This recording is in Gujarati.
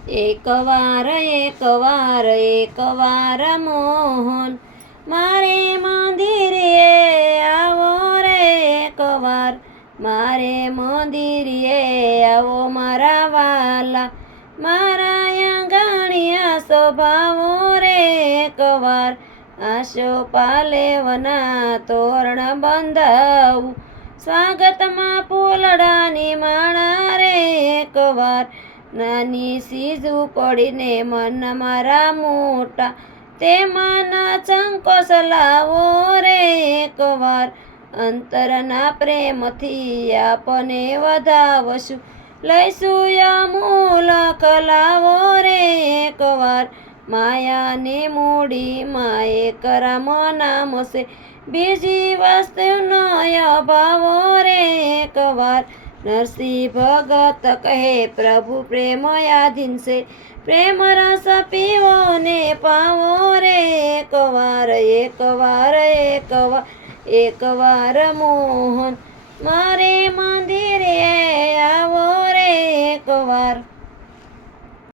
એકવાર એકવાર એકવાર મોહન મારે મંદિરે આવો રે એકવાર મારે મંદિરે આવો મારા વાલા મારા આંગણિયા સ્વભાવો રે એકવાર આશો પાલેવના તોરણ બંધાવું સ્વાગતમાં ફૂલડાની માળા રે એકવાર નાની સીજુ પડીને મન મારા મોટા તેમાં સંકોચ લાવો રે એકવાર અંતરના પ્રેમથી આપને વધાવશું લઈશું અમૂલક લાવો રે એકવાર માયાને મૂડી માએ કરામ નામ છે બીજી વસ્તુનો અભાવો રે એકવાર નરસિંહ ભગત કહે પ્રભુ પ્રેમ આધીન છે પ્રેમ રસ પીવો ને પાવો રે એકવાર એકવાર એકવાર એકવાર મોહન મારે મંદિર